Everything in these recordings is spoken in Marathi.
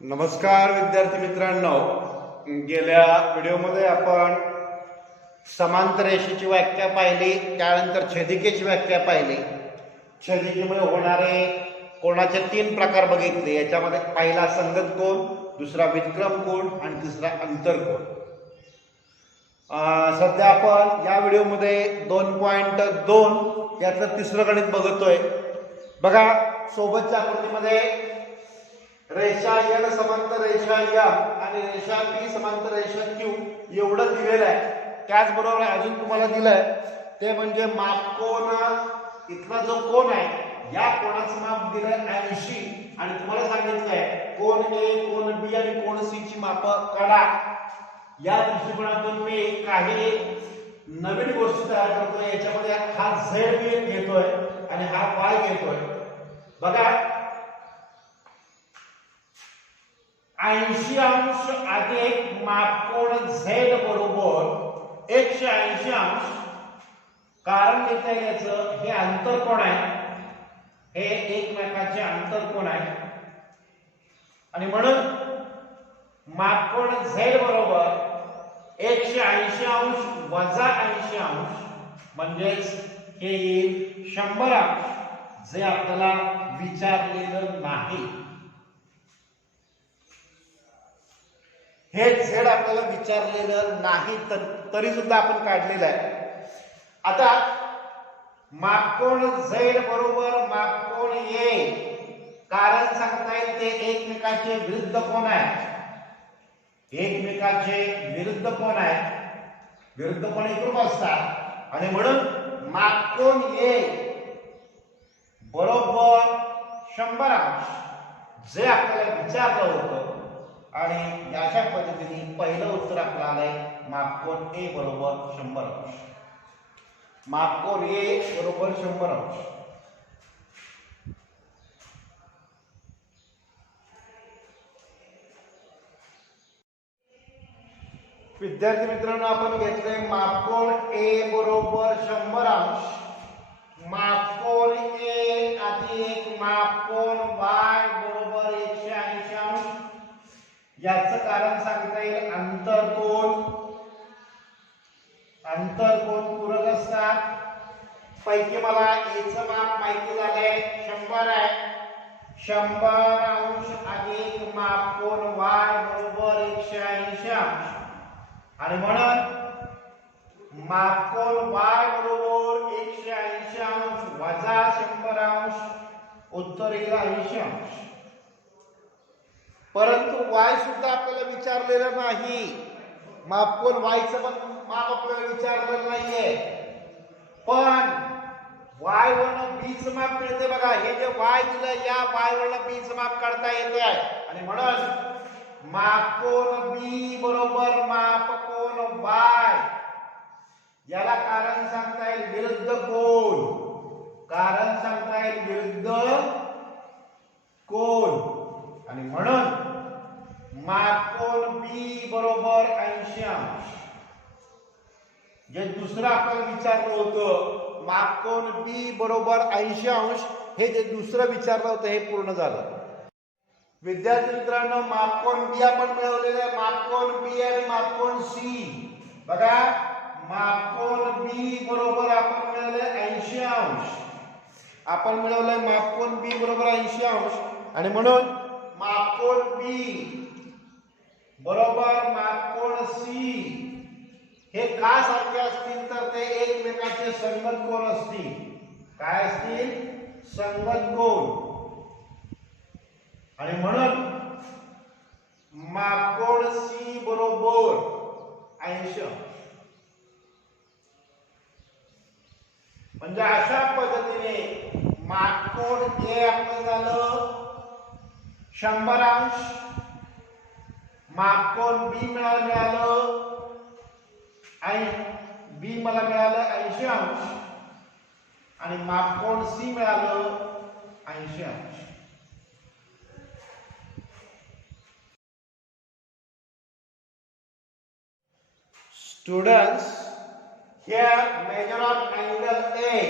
नमस्कार विद्यार्थी मित्रांनो, गेल्या व्हिडिओमध्ये आपण समांतर रेषेची व्याख्या पाहिली, त्यानंतर छेदिकेची व्याख्या पाहिली. छेदिकेमुळे होणारे कोणाचे 3 प्रकार बघितले. याच्यामध्ये पहिला संगत कोन, दुसरा विक्रम कोन आणि तिसरा अंतर कोन. सध्या आपण या व्हिडिओमध्ये 2.2 यातलं तिसरं गणित बघतोय. बघा, सोबतच्या आकृतीमध्ये रेषा एल समांतर रेषा एम आणि रेषा पी समांतर रेषा क्यू एवढं दिलेलं आहे. त्याचबरोबर अजून तुम्हाला दिलंय ते म्हणजे मापकोन. इथला जो कोन आहे या कोनाचं माप दिलंय 80 आणि तुम्हाला सांगितलंय कोन ए, कोन बी आणि कोन सी ची माप काढा. या दृष्टिकोनातून मी काही नवीन गोष्टी तयार करतोय. याच्यामध्ये हा झेड मी घेतोय आणि हा वाय घेतोय. बघा, 80 अंश अधिक मापकोन झेड बरोबर 180 अंश. कारण देता येईल याचं, हे अंतरकोन आहे, हे एकमेकांचे अंतरकोन आहे आणि म्हणून मापकोन झेड बरोबर 180 अंश वजा 80 अंश म्हणजेच हे येईल 100 अंश, जे आपल्याला विचारलेलं नाही. हे झेड आपल्याला विचारलेलं नाही, तरी सुद्धा आपण काढलेलं आहे. आता मापकोन झेड बरोबर मापकोन ए, कारण सांगता येईल ते एकमेकांचे विरुद्ध कोन आहे. एकमेकांचे विरुद्ध कोन आहे, विरुद्ध कोन एकरूप असतात आणि म्हणून मापकोन ए बरोबर 100 अंश, जे आपल्याला विचारलं होतं. आणि अशा पद्धतीने पहिलं उत्तर आपलं आलंय मापकोन ए बरोबर 100 अंश. मापकोन ए बरोबर 100 अंश. विद्यार्थी मित्रांनो, आपण घेतले मापकोन ए बरोबर 100 अंश. मापकोन ए अधिक मापकोन वाय बरोबर 180 अंश. याचं कारण सांगता येईल अंतरकोन. अंतरकोन पूरक असतात. पैकी मला एचं माप माहिती झालंय 100 आहे. 100 अंश अधिक मापकोन वाय बरोबर 180 अंश आणि म्हणून मापकोन वाय बरोबर 180 अंश वजा 100 अंश, उत्तर येईल 80 अंश. परंतु वाय सुद्धा आपल्याला विचारलेलं नाही. मापकोन वायचं पण माप आपल्याला विचारलेलं नाहीये, पण वाय वरनं बी चं माप मिळते. बघा, हे जे वाय दिलं या वाय वरनं बी चं माप काढता येते आणि म्हणून मापकोन बी बरोबर मापकोन वाय. याला कारण सांगता येईल विरुद्ध कोन. कारण सांगता येईल विरुद्ध कोन आणि म्हणून मापकोन बी बरोबर 80 अंश. जे दुसरं आपल्याला विचारलं होतं मापकोन बी बरोबर 80 अंश, हे जे दुसरं विचारलं होतं हे पूर्ण झालं. विद्यार्थी मित्रांनो, मापकोन बी आपण मिळवलेलं आहे. मापकोन बी आणि मापकोन सी. बघा, मापकोन बी बरोबर आपण मिळवलंय 80 अंश. आपण मिळवलंय मापकोन बी बरोबर 80 अंश आणि म्हणून मापकोन बी बरोबर मापकोन सी हे का सारखे असतील तर ते एकमेकांचे संगत कोन असतील. काय असतील? संगत कोन आणि म्हणून मापकोन सी बरोबर 80 अंश. म्हणजे अशा पद्धतीने मापकोन ए आपलं झालं 100 अंश, मापकोन बी मिळालं आणि बी मला मिळालं 80 अंश आणि मापकोन सी मिळालं 80 अंश. Students, here measure of angle A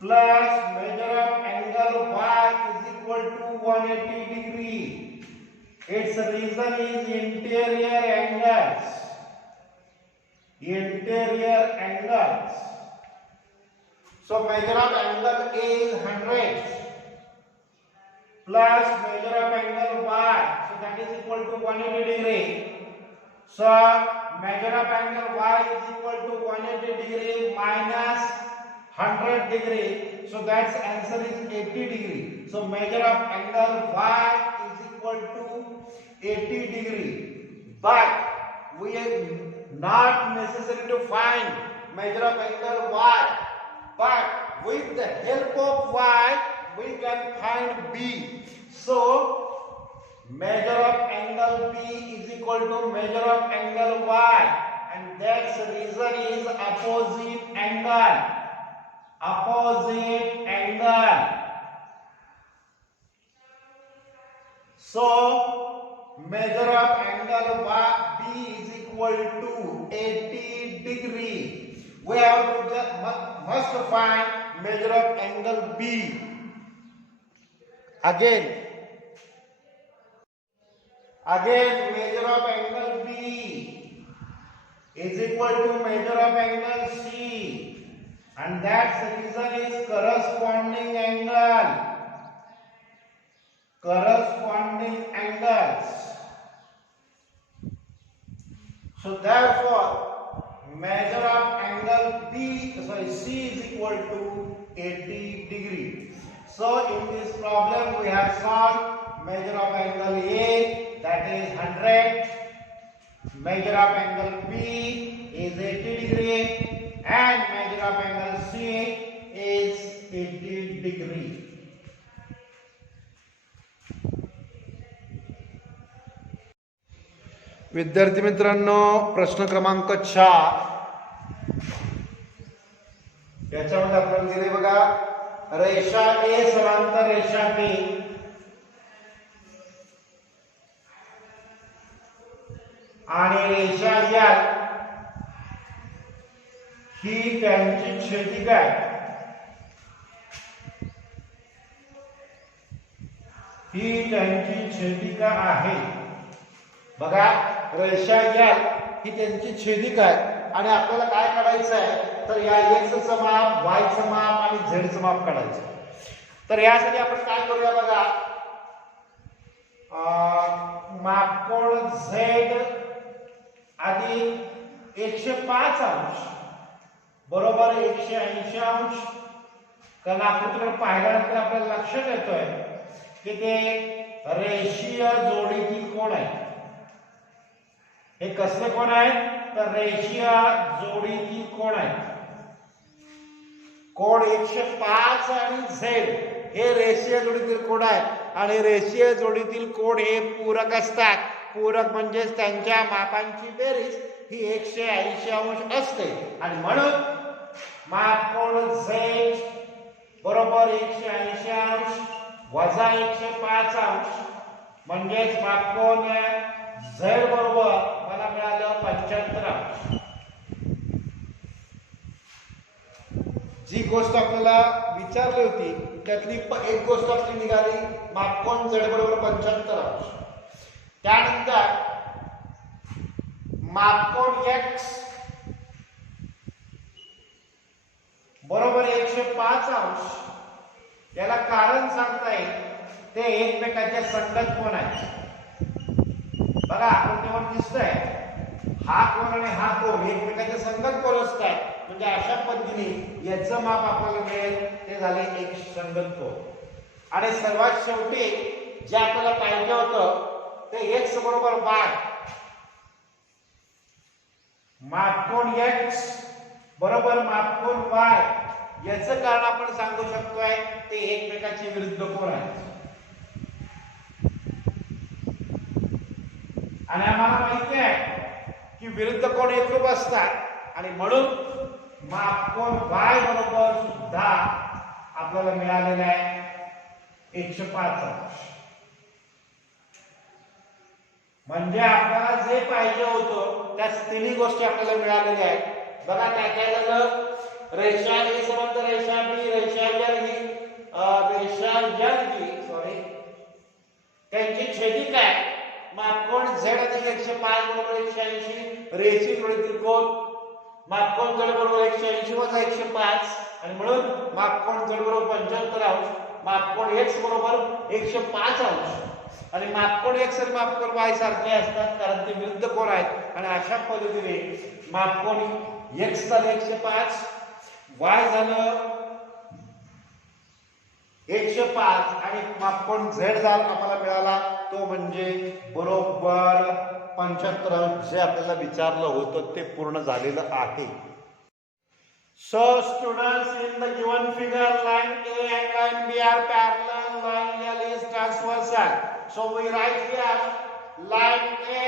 plus measure of angle Y is equal equal to 180 degree. Its reason is interior angles. Interior angles. So measure of angle A is 100 plus measure of angle Y. So that is equal to 180 degree. So measure of angle Y is equal to 180 degree minus 100 degree. So that's answer is 80 degree. So measure of angle Y is equal to 80 degree. But we are not necessary to find measure of angle Y. But with the help of Y, we can find B. So measure of angle B is equal to measure of angle Y, and that's reason is opposite angle. Opposite angle. So measure of angle B is equal to 80 degree. We have to must find measure of angle B. Again measure of angle B is equal to measure of angle C, and that's the reason is corresponding angle. Corresponding angles. So therefore measure of angle C is equal to 80 degree. So in this problem we have solved measure of angle A, that is 100, measure of angle B is 80 degree, and measure of angle C is 80 degree. विद्यार्थी मित्रांनो, प्रश्न क्रमांक 4 याच्यामध्ये आपण दिले बघा, रेषा A समांतर रेषा B आणि रेषा L ही त्यांची छेदिका आहे. ही त्यांची छेदिका आहे. बघा, रेषा L ही त्यांची छेदिका आहे आणि आपल्याला काय काढायचं आहे, तर या x चं माप, y चं माप आणि z चं माप काढायचं. तर यासाठी आपण काय करूया बघा, मापकोन z अधिक 105 अंश बरोबर 180 अंश. कारण आकृतीकडे पाहिल्यानंतर आपल्याला लक्षात येतोय की ते रेषीय जोडीतील कोण आहे. हे कसले कोण आहेत, तर रेषीय जोडीतील कोण आहे. कोण 105 आणि z हे रेषीय जोडीतील कोण आहे, आणि रेषीय जोडीतील कोण हे पूरक असतात. पूरक म्हणजे त्यांच्या मापांची बेरीज ही 180 अंश असते, आणि म्हणून मापकोन z बरोबर 180 अंश वजा 105 अंश म्हणजेच मापकोन z बरोबर मला मिळालं 75 अंश. जी गोष्ट आपल्याला विचारली होती त्यातली एक गोष्ट आपली निघाली, मापकोन z बरोबर 75 अंश. त्यानंतर मापकोन x बरोबर 105 अंश. याला कारण सांगता येईल, ते एकमेकांच्या संगत कोण आहे. बघा, आकृतीवर दिसतंय हा कोण आणि हा कोण एकमेकांच्या संगत कोण असतात. म्हणजे अशा पद्धतीने याचं माप आपल्याला मिळेल, ते झाले एक संगत कोण. आणि सर्वात शेवटी जे आपल्याला पाहिजे होतं ते x बरोबर y, मापकोन x बरोबर मापकोन y. याचं कारण आपण सांगू शकतोय ते एकमेकांचे विरुद्ध कोण आहेत. आणि आम्हाला माहिती आहे की विरुद्ध कोण एकरूप असतात, आणि म्हणून मापकोन y बरोबर सुद्धा आपल्याला मिळालेला आहे 105 अंश. म्हणजे आपल्याला जे पाहिजे होतं त्या तिन्ही गोष्टी आपल्याला मिळालेल्या आहेत. बघा, काय झालं, रेषा A समांतर रेषा B, रेषा L ही त्यांची छेदिक आहे. मापकोन z अधिक 105 बरोबर 180 रेषीय जोडी त्रिकोण. मापकोन z बरोबर 180 वजा 105 आणि म्हणून मापकोन z बरोबर 75 अंश. मापकोन x बरोबर 105 अंश आणि मापकोन x आणि मापकोन y सारखे असतात कारण ते विरुद्ध कोन आहेत आणि अशा पद्धतीने मापकोन x झालं 105 y झालं 105 आणि मापकोन z झाला आम्हाला मिळाला तो म्हणजे बरोबर 75 अंश. जे आपल्याला विचारलं होतं ते पूर्ण झालेलं आहे. So students, in the given figure, line A and line B are parallel, line L is transversal. So we write here line A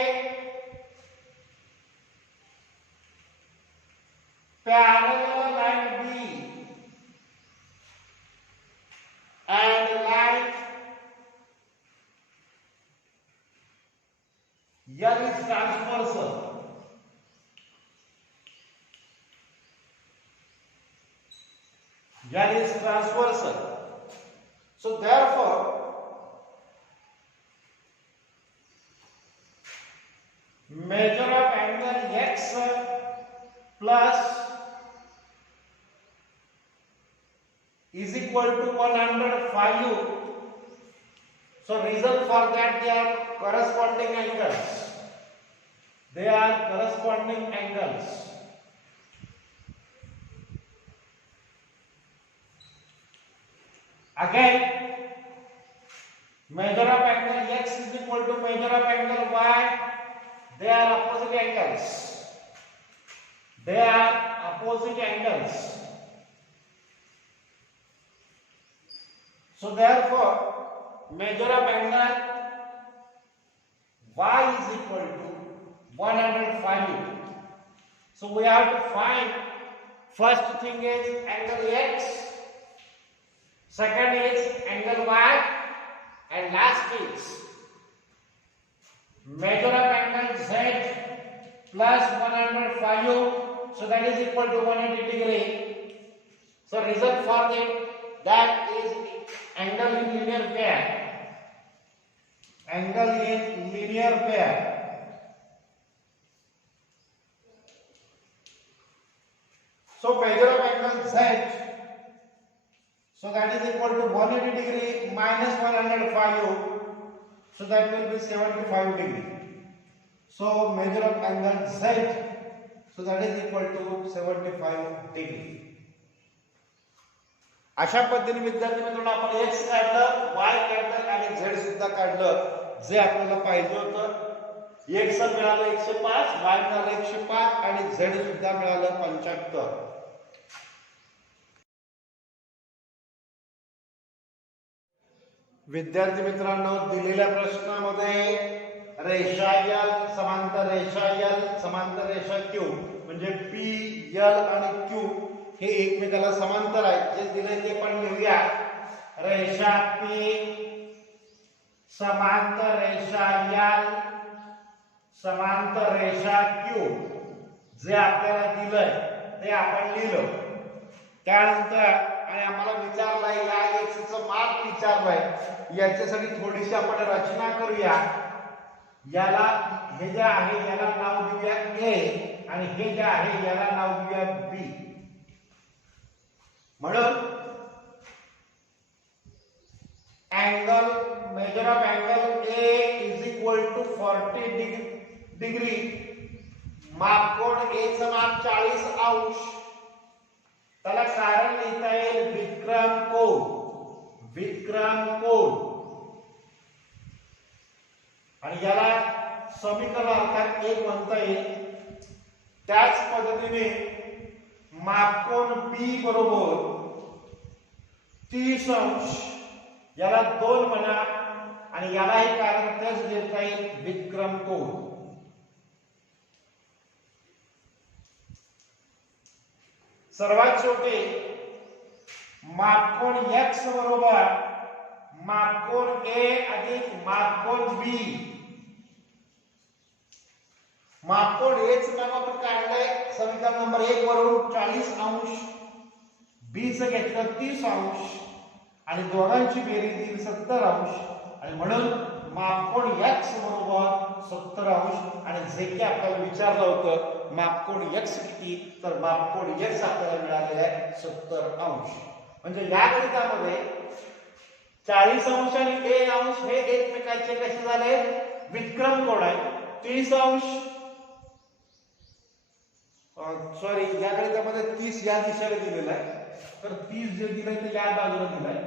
parallel line B and line L is transversal. L is transversal. So therefore, measure of angle x plus is equal to 105. So reason for that, they are corresponding angles. They are corresponding angles. Again, measure of angle x is equal to measure of angle y. They are opposite angles. They are opposite angles. So therefore, measure of angle y is equal to 105. So we have to find, first thing is angle x, second is angle y, and last is measure of angle z plus 105. So that is equal to 180 degree. So result for that is angle in linear pair. Angle in linear pair. So measure of angle z, so that is equal to 180 degree minus 105. So that will be 75 degree. So measure of angle z, so that is equal to 75 degree. अशा पद्धतीने विद्यार्थी मित्रांनो आपण x काढलं, y काढलं आणि z सुद्धा काढलं जे आपल्याला पाहिजे होतं. x मिळालं 105, y मिळालं 105 आणि z सुद्धा मिळालं 75. विद्यार्थी मित्रांनो दिलेल्या प्रश्नामध्ये रेषा L समांतर रेषा L समांतर रेषा Q म्हणजे P L आणि Q हे एकमेकाला समांतर आहेत. जे दिले ते पण लिहूया. रेषा P समांतर रेषा L समांतर रेषा Q जे आपल्याला दिलंय ते आपण लिहिलं. त्यानंतर आणि आम्हाला विचारलंय या x चं माप विचारलंय. याच्यासाठी थोडीशी आपण रचना करूया. याला हे जे आहे याला नाव देऊया A आणि हे जे आहे याला नाव देऊया B. म्हणून angle measure of angle A is equal to 40 degree. मापकोन A चं माप 40 अंश. त्याला कारण लिहिता येईल विक्रम कोन. विक्रम कोन आणि याला समीकरण अर्थात एक म्हणता येईल. त्याच पद्धतीने मापकोन B बरोबर 30 अंश. याला 2 म्हणा आणि यालाही कारण तेच देता येईल विक्रम कोन. सर्वात शेवटी मापकोन x बरोबर मापकोन A अधिक मापकोन B. मापकोन A चं नाव आपण काढलंय समीकरण नंबर 1 वरून 40 अंश. B चं घेतलं 30 अंश आणि दोघांची बेरीज येईल 70 अंश आणि म्हणून मापकोन x बरोबर 70 अंश आणि जे की आपल्याला विचारलं होतं मापकोन x किती तर मापकोन x आपल्याला मिळालेला आहे 70 अंश. म्हणजे या गणितामध्ये 40 अंश आणि a अंश हे एकमेकांचे कसे झाले विक्रम कोण आहे. 30 अंश सॉरी या गणितामध्ये 30 या दिशेला दिलेला आहे तर 30 जे दिलंय ते या बाजूला दिलंय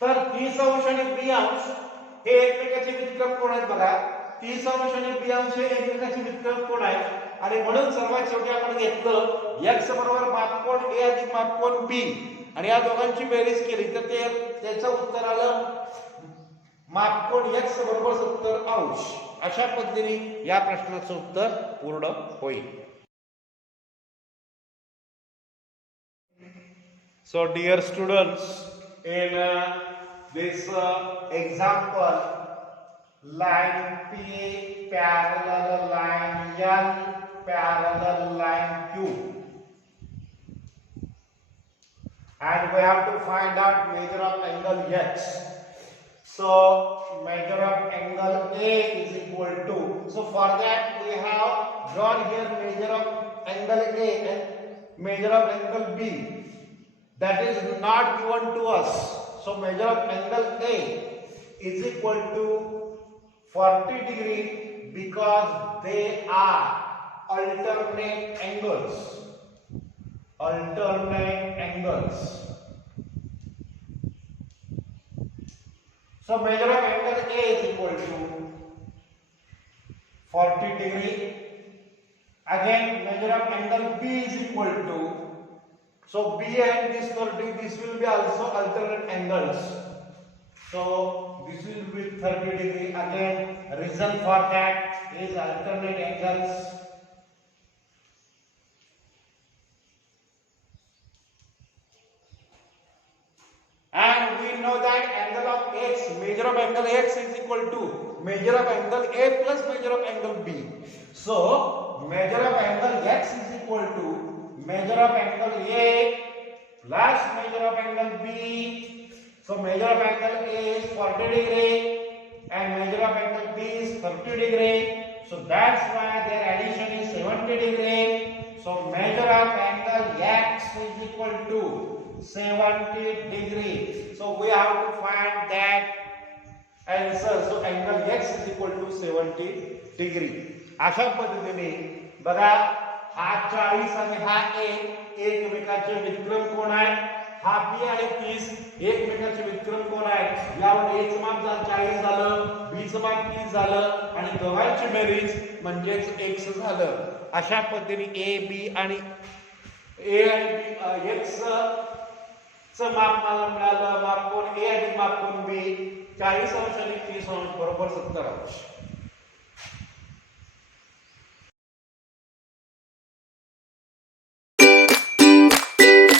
तर 30 अंश आणि b अंश हे एकमेकांचे व्युत्क्रम कोण आहेत बघा. 30 अंश आणि b अंश हे एकमेकांचे व्युत्क्रम कोण आहेत आणि म्हणून सर्वात शेवटी आपण घेतलं x बरोबर मापकोन a अधिक मापकोन b आणि या दोघांची बेरीज केली तर त्याचं उत्तर आलं मापकोन x बरोबर 70 अंश. अशा पद्धतीने या प्रश्नाचं उत्तर पूर्ण होईल. So dear students, in this example, line P parallel line L parallel line Q, and we have to find out measure of angle X. So measure of angle A is equal to, so for that we have drawn here measure of angle A and measure of angle B. That is not given to us. So measure of angle A is equal to 40 degree because they are alternate angles. Alternate angles. So measure of angle A is equal to 40 degree. Again measure of angle B is equal to, so B and this 30, this will be also alternate angles. So this will be 30 degree. Again reason for that is alternate angles. And we know that angle of x, measure of angle x is equal to measure of angle A plus measure of angle B. So measure of angle x is equal to measure of angle A plus measure of angle B. So measure of angle A is 40 degree and measure of angle B is 30 degree. So that's why their addition is 70 degree. So measure of angle x is equal to 70 degree. So we have to find that answer. So angle x is equal to 70 degree. अशा पद्धतीने बघा हा 40 आणि हा a एकमेकांचे व्युत्क्रम कोण आहे. हा b आणि 30 एकमेकांचे व्युत्क्रम कोण आहे. यावर a चं माप 40 झालं, b चं माप 30 झालं आणि दोघांची बेरीज म्हणजेच x झालं. अशा पद्धतीने a b आणि a आणि x चं माप मला मिळालं मापकोन a अधिक मापकोन b 40 अंश आणि 30 अंश बरोबर 70 अंश.